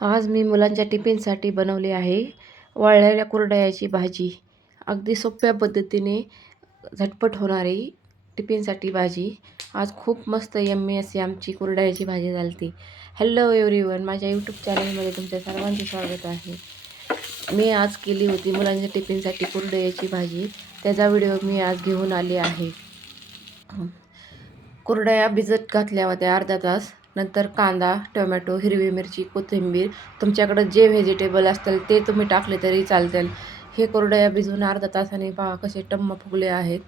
आज मी मुलांच्या टिफिनसाठी बनवली आहे वाळलेल्या कुरडयाची भाजी. अगदी सोप्या पद्धतीने झटपट होणारी टिफिनसाठी भाजी. आज खूप मस्त यम्मी अशी आमची कुरडयाची भाजी झाली हॅलो एव्हरीवन माझ्या यूट्यूब चॅनलमध्ये तुमच्या सर्वांचे स्वागत आहे. मी आज केली होती मुलांच्या टिफिनसाठी कुरडयाची भाजी. त्याचा व्हिडिओ मी आज घेऊन आली आहे. कुरडया भिजत घातल्या होत्या अर्धा तास. नंतर कांदा टोमॅटो हिरवी मिरची कोथिंबीर तुमच्याकडं जे व्हेजिटेबल असतील ते तुम्ही टाकले तरी चालतील. हे कुरडया भिजवून अर्धा तासाने पहा कसे टम्म फुगले आहेत.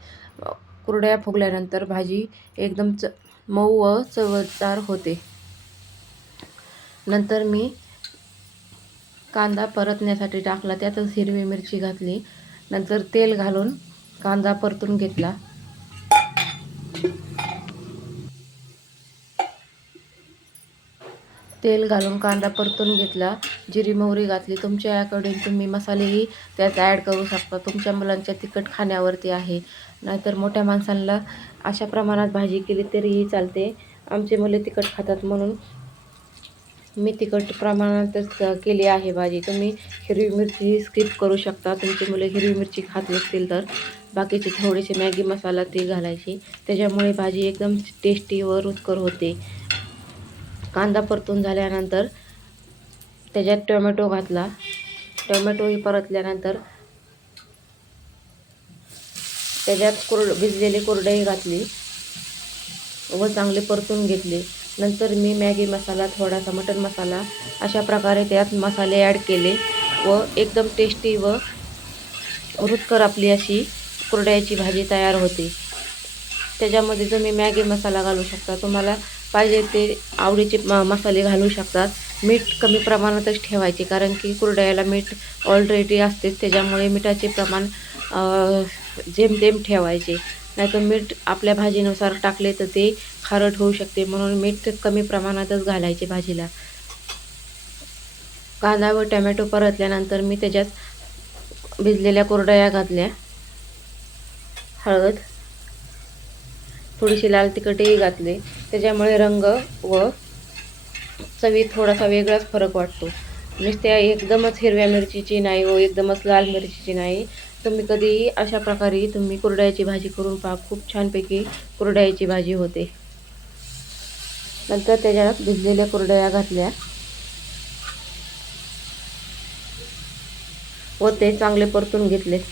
कुरडया फुगल्यानंतर भाजी एकदम च मऊ व चवदार होते. नंतर मी कांदा परतण्यासाठी टाकला. त्यातच हिरवी मिरची घातली. नंतर तेल घालून कांदा परतून घेतला. तेल घालून कांदा परतून घेतला जिरी मोहरी घातली. तुमच्या अकॉर्डिंग तुम्ही मसालेही त्यात ॲड करू शकता. तुमच्या मुलांच्या तिखट खाण्यावरती आहे. नाहीतर मोठ्या माणसांना अशा प्रमाणात भाजी केली तरीही चालते. आमचे मुले तिखट खातात म्हणून मी तिखट प्रमाणातच केली आहे भाजी. तुम्ही हिरवी मिरची स्किप करू शकता. तुमची मुले हिरवी मिरची खात नसतील तर. बाकीचे थोडेसे मॅगी मसाला ते घालायची. त्याच्यामुळे भाजी एकदम टेस्टी व रुचकर होते. कांदा परतून झाल्यानंतर त्याच्यात टोमॅटो घातला. टोमॅटोही परतल्यानंतर त्याच्यात कोरड भिजलेली कोरडही घातली व चांगले परतून घेतले. नंतर मी मॅगी मसाला थोडासा मटन मसाला अशा प्रकारे त्यात मसाले ॲड केले व एकदम टेस्टी व रुचकर आपली अशी कुरड्याची भाजी तयार होते. त्याच्यामध्ये तुम्ही मॅगी मसाला घालू शकता. तुम्हाला पाहिजे ते आवडीचे म मसाले घालू शकतात. मीठ कमी प्रमाणातच ठेवायचे कारण की कुरडयाला मीठ ऑलरेडी असते त्याच्यामुळे मिठाचे प्रमाण जेमतेम ठेवायचे. नाहीतर मीठ आपल्या भाजीनुसार टाकले तर ते खारट होऊ शकते म्हणून मीठ कमी प्रमाणातच घालायचे भाजीला. कांदा व टमॅटो परतल्यानंतर मी त्याच्यात भिजलेल्या कोरडया घातल्या. हळद. थोडीशी लाल तिखटही घातले. त्याच्यामुळे रंग व चवीत थोडासा वेगळाच फरक वाटतो. नुसत्या एकदमच हिरव्या मिरचीची नाही व एकदमच लाल मिरचीची नाही. तुम्ही कधीही अशा प्रकारे तुम्ही कुरड्याची भाजी करून पहा. खूप छानपैकी कुरड्याची भाजी होते. नंतर त्याच्यात भिजलेल्या कुरड्या घातल्या. व ते चांगले परतून घेतले.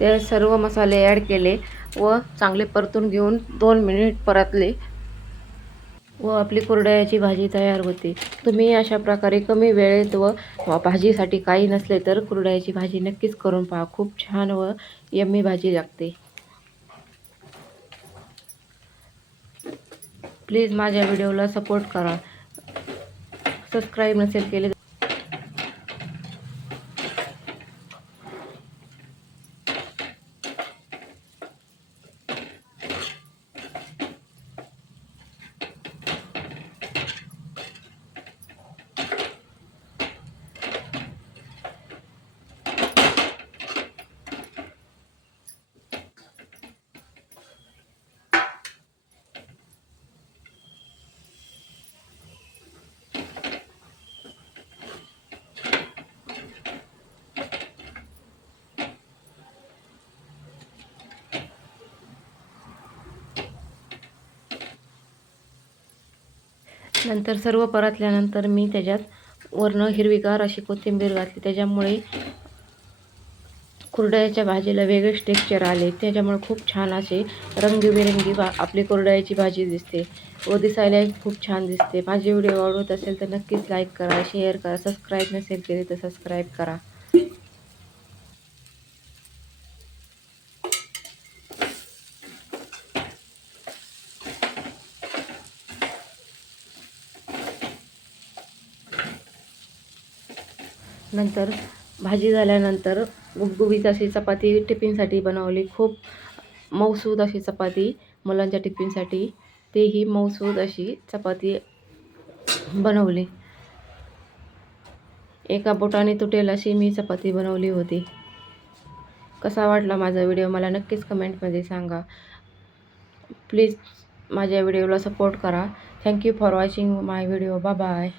ते सर्व मसाले ॲड केले व चांगले परतून घेऊन दोन मिनिट परतले व आपली कुरडयाची भाजी तयार होते. तुम्ही अशा प्रकारे कमी वेळेत व भाजीसाठी काही नसले तर कुरडयाची भाजी नक्कीच करून पहा. खूप छान व यम्मी भाजी लागते. प्लीज माझ्या व्हिडिओला सपोर्ट करा. सबस्क्राईब नसेल केले नंतर सर्व परतल्यानंतर मी त्याच्यात वरनं हिरवीगार अशी कोथिंबीर घातली. त्याच्यामुळे कुरडयाच्या भाजीला वेगळेच टेक्स्चर आले. त्याच्यामुळे खूप छान असे रंगीबेरंगी भा आपली कुरडयाची भाजी दिसते व दिसायलाही खूप छान दिसते. माझे व्हिडिओ आवडत असेल तर नक्कीच लाईक करा शेअर करा सबस्क्राईब नसेल केले तर सबस्क्राईब करा. नंतर भाजी झाल्यानंतर गुबगुबीत अशी चपाती टिफिनसाठी बनवली. खूप मऊसूद अशी चपाती मुलांच्या टिफिनसाठी. तेही मऊसूद अशी चपाती बनवली. एका बोटाने तुटेल अशी मी चपाती बनवली होती. कसा वाटला माझा व्हिडिओ मला नक्कीच कमेंटमध्ये सांगा. प्लीज माझ्या व्हिडिओला सपोर्ट करा. Thank you for watching my video. Bye bye.